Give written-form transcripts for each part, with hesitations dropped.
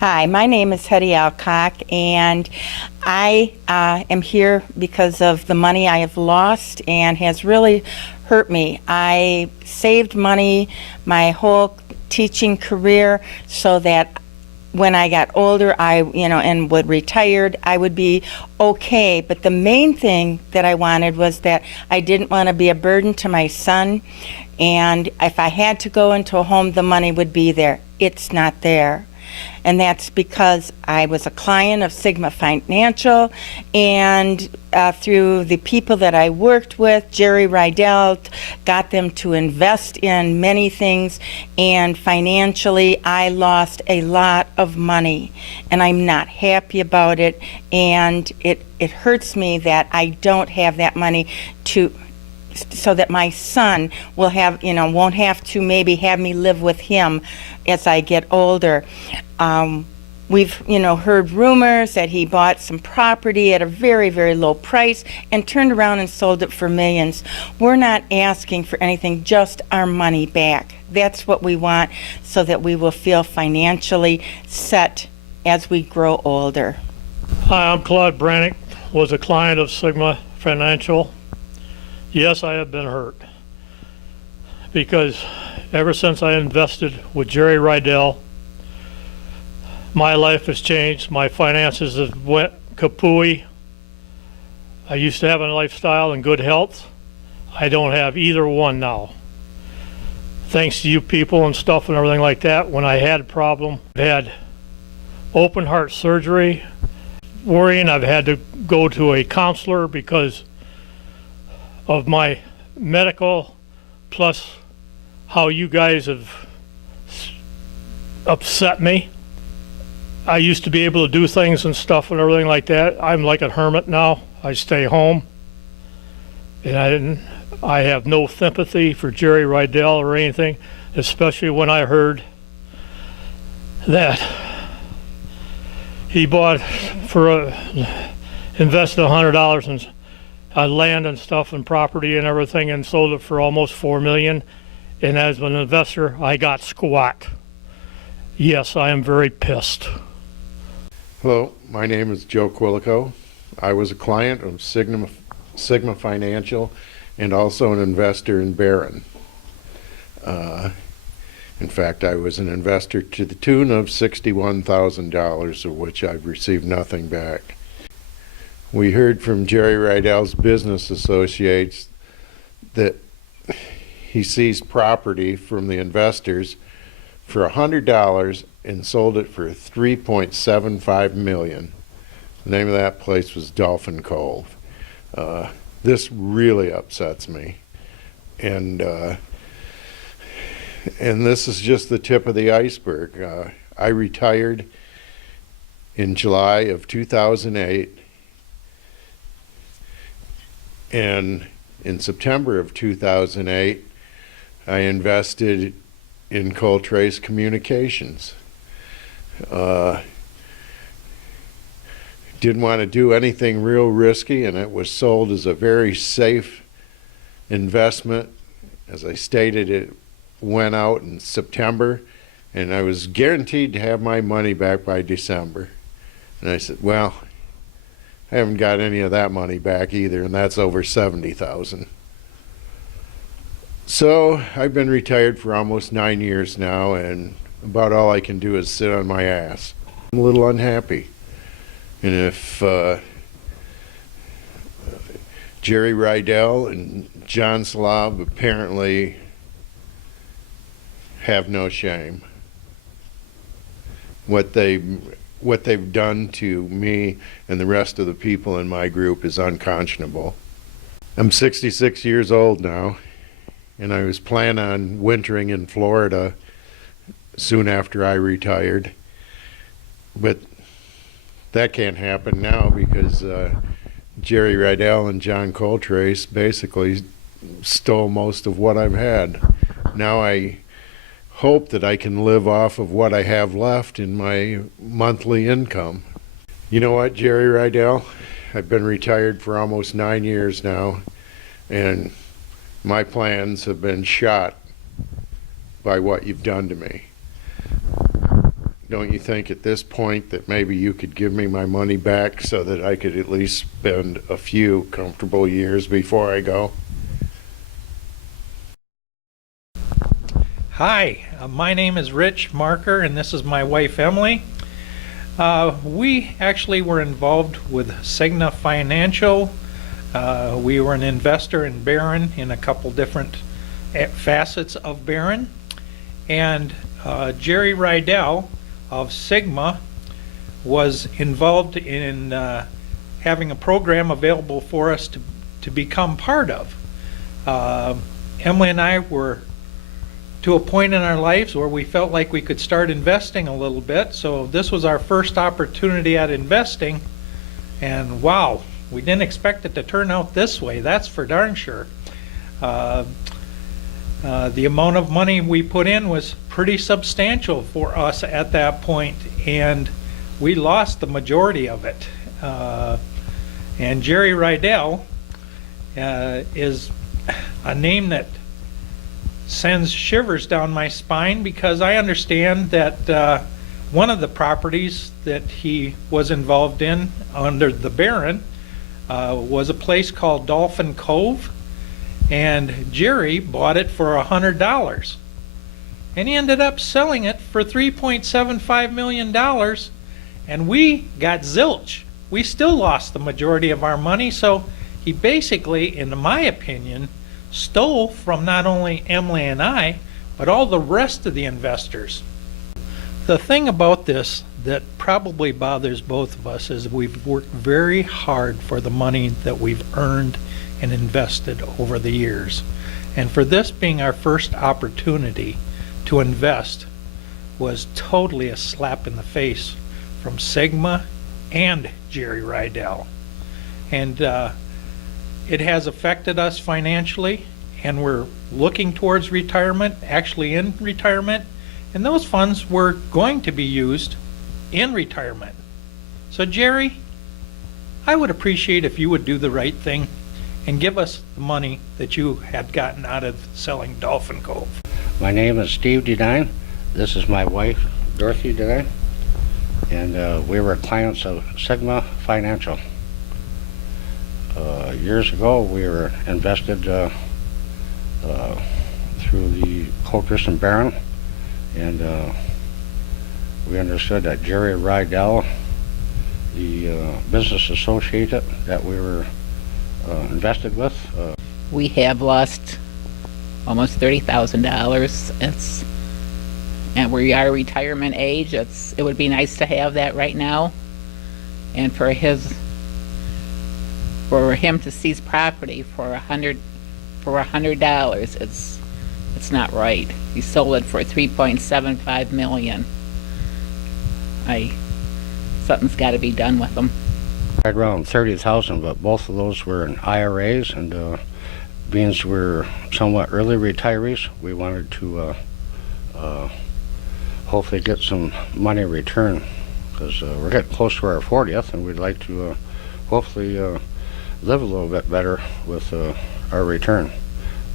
Hi, my name is Hetty Alcock, and I am here because of the money I have lost and has really hurt me. I saved money my whole teaching career so that when I got older, and would retired, I would be okay. But the main thing that I wanted was that I didn't want to be a burden to my son. And if I had to go into a home, the money would be there. It's not there. And that's because I was a client of Sigma Financial, and through the people that I worked with, Jerry Rydell, got them to invest in many things, and financially I lost a lot of money, and I'm not happy about it, and it hurts me that I don't have that money so that my son will have, won't have to maybe have me live with him as I get older. We've, heard rumors that he bought some property at a very, very low price and turned around and sold it for millions. We're not asking for anything, just our money back. That's what we want so that we will feel financially set as we grow older. Hi, I'm Claude Brannick, was a client of Sigma Financial. Yes, I have been hurt because ever since I invested with Jerry Rydell, my life has changed. My finances have went kapooey. I used to have a lifestyle and good health. I don't have either one now. Thanks to you people and stuff and everything like that, when I had a problem, I had open heart surgery, worrying I've had to go to a counselor because of my medical, plus how you guys have upset me. I used to be able to do things and stuff and everything like that. I'm like a hermit now. I stay home, and I have no sympathy for Jerry Rydell or anything, especially when I heard that he invested $100 in land and stuff and property and everything and sold it for almost $4 million. And as an investor, I got squat. Yes, I am very pissed. Hello, my name is Joe Quilico. I was a client of Sigma Financial and also an investor in Barron. In fact, I was an investor to the tune of $61,000, of which I've received nothing back. We heard from Jerry Rydell's business associates that he seized property from the investors for $100 and sold it for $3.75 million. The name of that place was Dolphin Cove. This really upsets me, and this is just the tip of the iceberg. I retired in July of 2008, and in September of 2008, I invested in Coltrace Communications. Didn't want to do anything real risky, and it was sold as a very safe investment. As I stated, it went out in September, and I was guaranteed to have my money back by December. And I said, well, I haven't got any of that money back either, and that's over $70,000. So I've been retired for almost 9 years now, and about all I can do is sit on my ass. I'm a little unhappy. And if Jerry Rydell and John Slav apparently have no shame. What they've done to me and the rest of the people in my group is unconscionable. I'm 66 years old now, and I was planning on wintering in Florida soon after I retired. But that can't happen now because Jerry Rydell and John Coltrace basically stole most of what I've had. Now I hope that I can live off of what I have left in my monthly income. You know what, Jerry Rydell? I've been retired for almost 9 years now, and my plans have been shot by what you've done to me. don't you think at this point that maybe you could give me my money back so that I could at least spend a few comfortable years before I go? Hi, my name is Rich Marker, and this is my wife Emily. We actually were involved with Cigna Financial. We were an investor in Barron in a couple different facets of Barron. And Jerry Rydell of Sigma was involved in having a program available for us to become part of. Emily and I were to a point in our lives where we felt like we could start investing a little bit. So this was our first opportunity at investing. And wow, we didn't expect it to turn out this way, that's for darn sure. The amount of money we put in was pretty substantial for us at that point, and we lost the majority of it. And Jerry Rydell is a name that sends shivers down my spine, because I understand that one of the properties that he was involved in under the Barron was a place called Dolphin Cove, and Jerry bought it for $100, and he ended up selling it for $3.75 million, and we got zilch. We still lost the majority of our money, so he basically, in my opinion, stole from not only Emily and I, but all the rest of the investors. The thing about this that probably bothers both of us is we've worked very hard for the money that we've earned and invested over the years. And for this being our first opportunity to invest was totally a slap in the face from Sigma and Jerry Rydell. And it has affected us financially, and we're looking towards retirement, actually in retirement, and those funds were going to be used in retirement. So Jerry, I would appreciate if you would do the right thing and give us the money that you had gotten out of selling Dolphin Cove. My name is Steve Dedine. This is my wife, Dorothy Dedine, and we were clients of Sigma Financial. Years ago, we were invested through the Colchris and Barron, and we understood that Jerry Rydell, the business associate that we were invested with, We have lost almost $30,000. And we are retirement age. It would be nice to have that right now, and for him to seize property for $100, it's not right. He sold it for $3.75 million. Something's got to be done with them. right around 30,000, but both of those were in IRAs, and being we're somewhat early retirees, we wanted to hopefully get some money returned, because we're getting close to our 40th, and we'd like to hopefully live a little bit better with our return.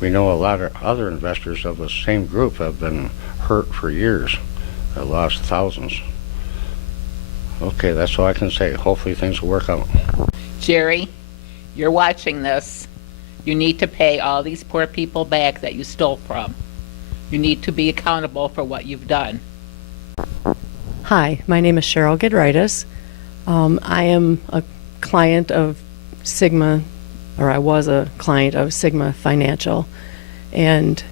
We know a lot of other investors of the same group have been hurt for years, lost thousands. Okay, that's all I can say. Hopefully things will work out. Jerry, you're watching this. You need to pay all these poor people back that you stole from. You need to be accountable for what you've done. Hi, my name is Cheryl Gidritis. I am a client of Sigma, or I was a client of Sigma Financial, and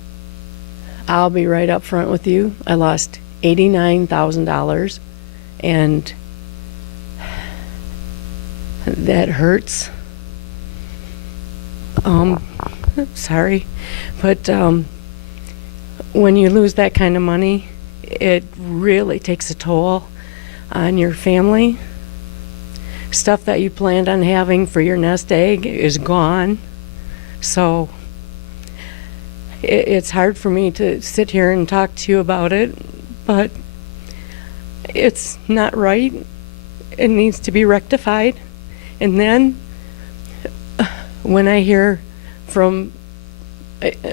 I'll be right up front with you. I lost $89,000, and that hurts. Sorry, but when you lose that kind of money, it really takes a toll on your family. Stuff that you planned on having for your nest egg is gone. So it's hard for me to sit here and talk to you about it, but it's not right. It needs to be rectified. And then when I hear from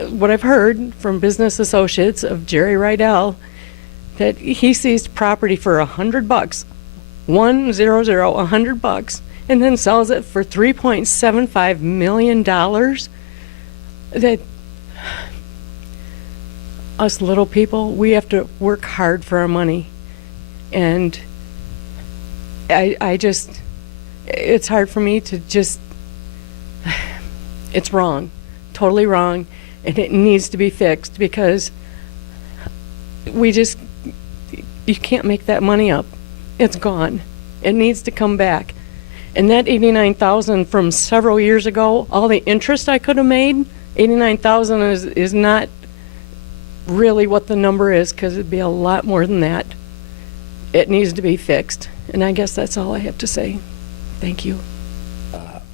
what I've heard from business associates of Jerry Rydell, that he seized property for $100, $100, and then sells it for $3.75 million. That us little people, we have to work hard for our money. And I just, it's hard for me to just, it's wrong, totally wrong, and it needs to be fixed because you can't make that money up. It's gone. It needs to come back. And that 89,000 from several years ago, all the interest I could have made, 89,000 is not really what the number is, because it'd be a lot more than that. It needs to be fixed. And I guess that's all I have to say. Thank you.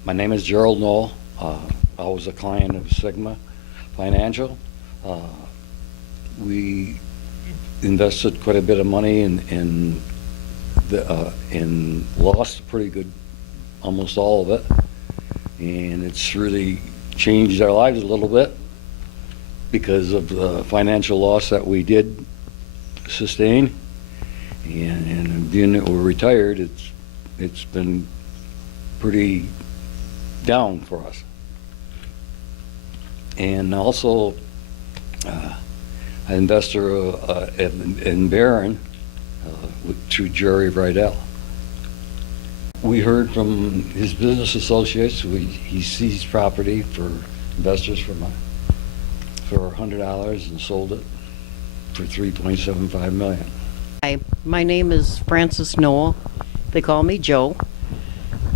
My name is Gerald Knoll. I was a client of Sigma Financial. We invested quite a bit of money and lost pretty good, almost all of it. And it's really changed our lives a little bit because of the financial loss that we did sustain. And being that we're retired, it's been pretty down for us. And also, an investor in Barron through Jerry Rydell. We heard from his business associates. He seized property for investors for $100 and sold it for $3.75 million. Hi, my name is Frances Noel. They call me Joe.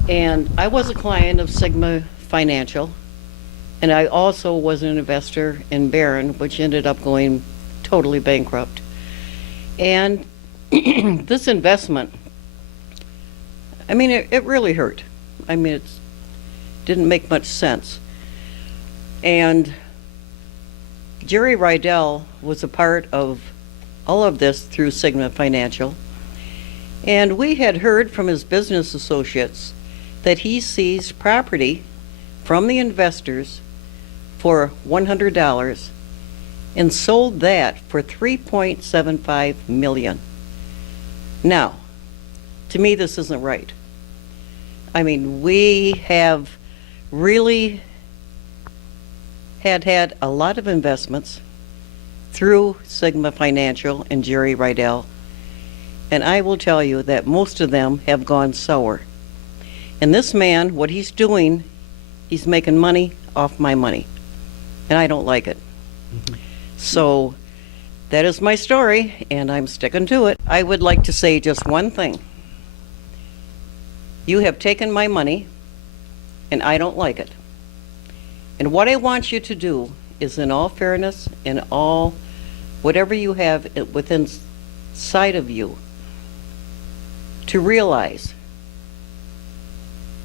And I was a client of Sigma Financial. And I also was an investor in Barron, which ended up going totally bankrupt. And this investment, I mean, it really hurt. I mean, it didn't make much sense. And Jerry Rydell was a part of all of this through Sigma Financial. And we had heard from his business associates that he seized property from the investors for $100 and sold that for $3.75 million. Now, to me, this isn't right. I mean, we have really had a lot of investments through Sigma Financial and Jerry Rydell, and I will tell you that most of them have gone sour. And this man, what he's doing, he's making money off my money, and I don't like it. So that is my story, and I'm sticking to it. I would like to say just one thing. You have taken my money, and I don't like it. And what I want you to do is, in all fairness, in all, whatever you have within sight of you, to realize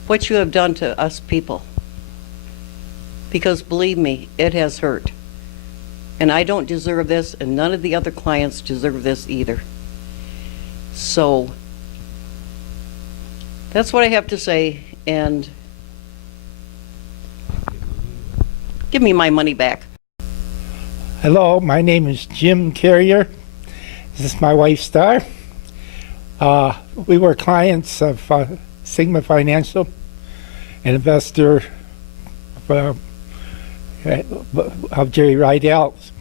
what you have done to us people. Because believe me, it has hurt. And I don't deserve this, and none of the other clients deserve this either. So that's what I have to say, and give me my money back. Hello, my name is Jim Carrier. This is my wife, Star. We were clients of Sigma Financial, an investor of Jerry Rydell's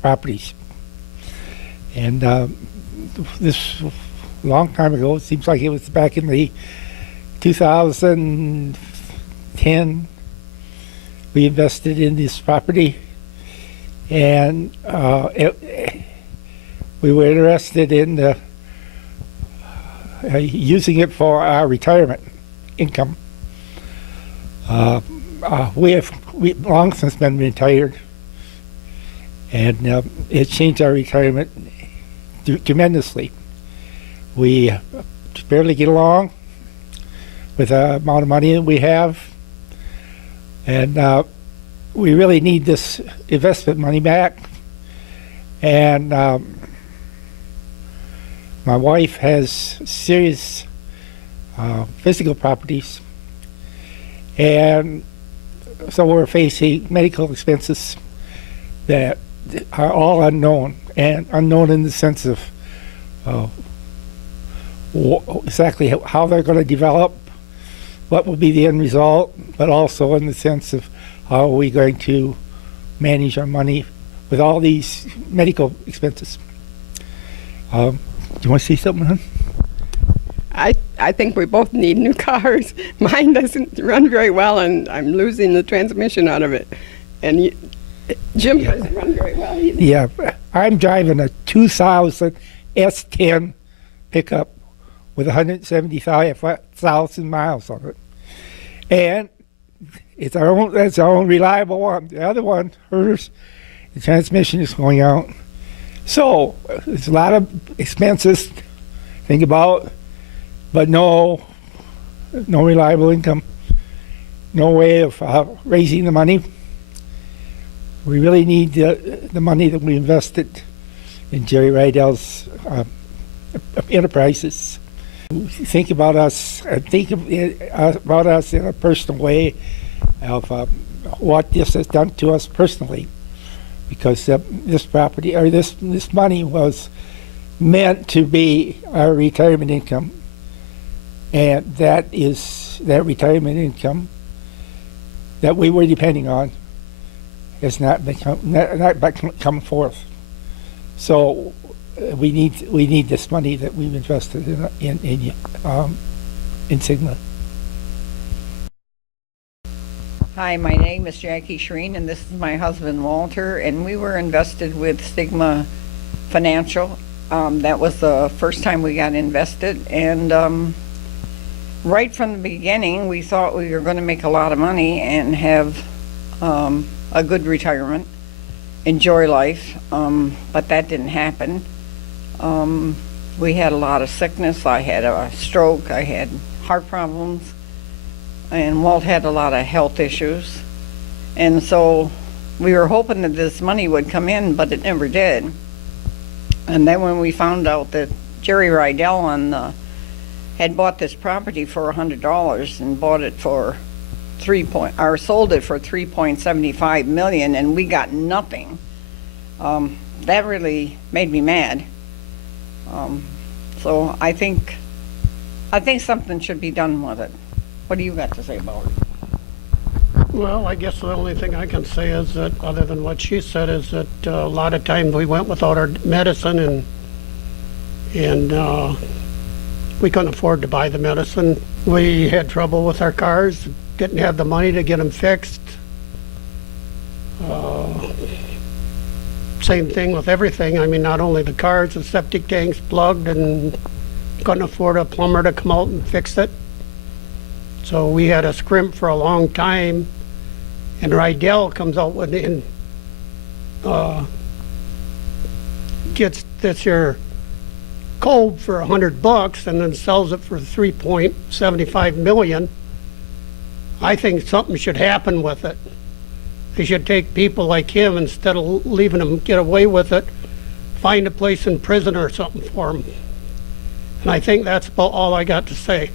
properties. And this long time ago, it seems like it was back in the 2010, we invested in this property, and we were interested in using it for our retirement income. We've long since been retired, and it changed our retirement tremendously. We barely get along with the amount of money that we have, and we really need this investment money back. And my wife has serious physical properties, and so we're facing medical expenses that are all unknown, and unknown in the sense of exactly how they're going to develop, what will be the end result, but also in the sense of how are we going to manage our money with all these medical expenses. Do you want to say something, hon? I think we both need new cars. Mine doesn't run very well, and I'm losing the transmission out of it. And Jim doesn't run very well either. Yeah, I'm driving a 2000 S10 pickup with 175,000 miles on it. And that's our own reliable one. The other one, hers, the transmission is going out. So it's a lot of expenses to think about, but no reliable income, no way of raising the money. We really need the money that we invested in Jerry Rydell's enterprises. Think about us in a personal way of what this has done to us personally, because this property or this money was meant to be our retirement income, and that retirement income that we were depending on has not come forth. So we need this money that we've invested in Sigma. Hi, my name is Jackie Shreen, and this is my husband Walter, and we were invested with Sigma Financial. That was the first time we got invested, and right from the beginning we thought we were going to make a lot of money and have a good retirement, enjoy life, but that didn't happen. We had a lot of sickness. I had a stroke, I had heart problems, and Walt had a lot of health issues. And so we were hoping that this money would come in, but it never did. And then when we found out that Jerry Rydell had bought this property for $100 and bought it for sold it for $3.75 million, and we got nothing, that really made me mad. So I think something should be done with it. What do you got to say about it? Well, I guess the only thing I can say is that, other than what she said, is that a lot of times we went without our medicine, and we couldn't afford to buy the medicine. We had trouble with our cars, didn't have the money to get them fixed. Same thing with everything. I mean, not only the cars, the septic tanks plugged, and couldn't afford a plumber to come out and fix it. So we had a scrimp for a long time, and Rydell comes out with gets this here Cove for $100 and then sells it for $3.75 million. I think something should happen with it. They should take people like him, instead of leaving them get away with it, find a place in prison or something for them. And I think that's about all I got to say.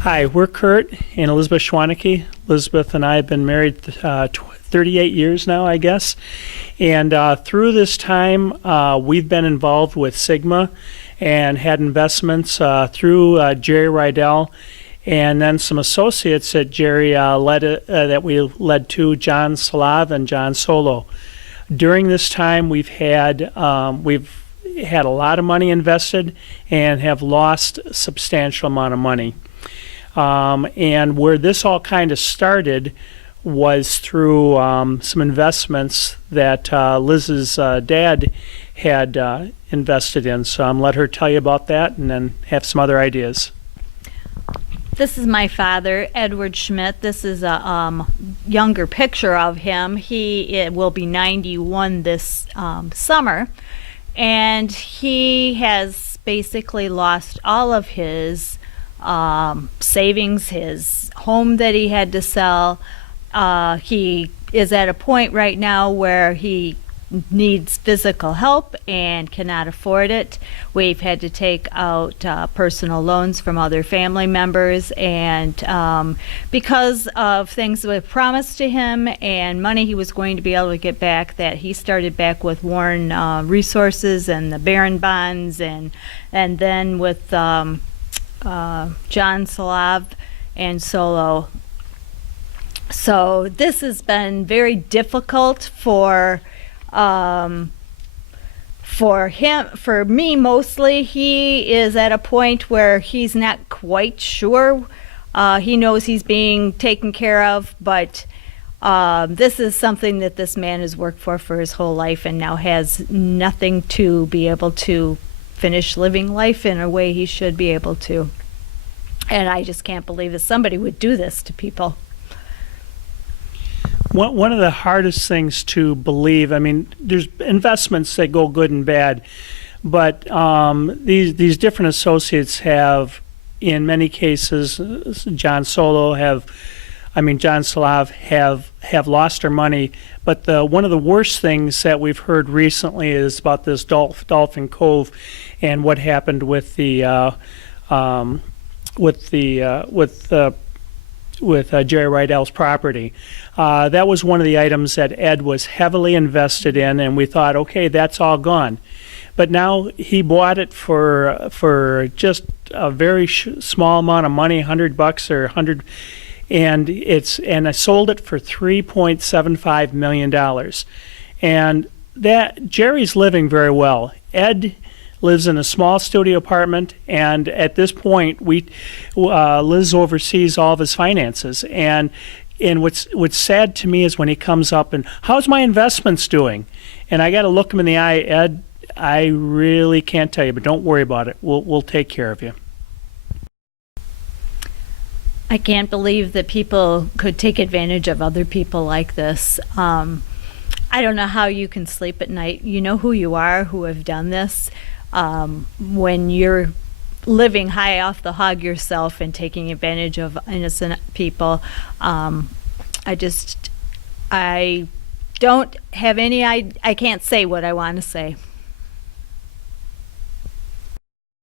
Hi, we're Kurt and Elizabeth Schwanecke. Elizabeth and I have been married 38 years now, I guess. And through this time, we've been involved with Sigma and had investments through Jerry Rydell, and then some associates that Jerry that we led to, John Slav and John Solo. During this time, we've had a lot of money invested and have lost a substantial amount of money. And where this all kind of started was through some investments that Liz's dad had invested in. So I'm let her tell you about that and then have some other ideas. This is my father, Edward Schmidt. This is a younger picture of him. He will be 91 this summer, and he has basically lost all of his savings, his home that he had to sell. He is at a point right now where he needs physical help and cannot afford it. We've had to take out personal loans from other family members, and because of things that were promised to him and money he was going to be able to get back, that he started back with Warren Resources and the Barron bonds, and then with John Slav and Solo. So this has been very difficult for him, for me mostly. He is at a point where he's not quite sure. He knows he's being taken care of, but this is something that this man has worked for his whole life, and now has nothing to be able to finish living life in a way he should be able to. And I just can't believe that somebody would do this to people. One of the hardest things to believe, I mean, there's investments that go good and bad, but these different associates have, in many cases, John Slav have lost their money. But one of the worst things that we've heard recently is about this Dolphin Cove and what happened with Jerry Rydell's property. That was one of the items that Ed was heavily invested in, and we thought, okay, that's all gone. But now he bought it for just a very small amount of money, $100 or $100, and I sold it for $3.75 million. And that Jerry's living very well. Ed lives in a small studio apartment, and at this point, Liz oversees all of his finances. And what's sad to me is when he comes up and, how's my investments doing? And I got to look him in the eye, Ed, I really can't tell you, but don't worry about it. We'll take care of you. I can't believe that people could take advantage of other people like this. I don't know how you can sleep at night. You know who you are, who have done this. When you're living high off the hog yourself and taking advantage of innocent people. I don't have any, I can't say what I want to say.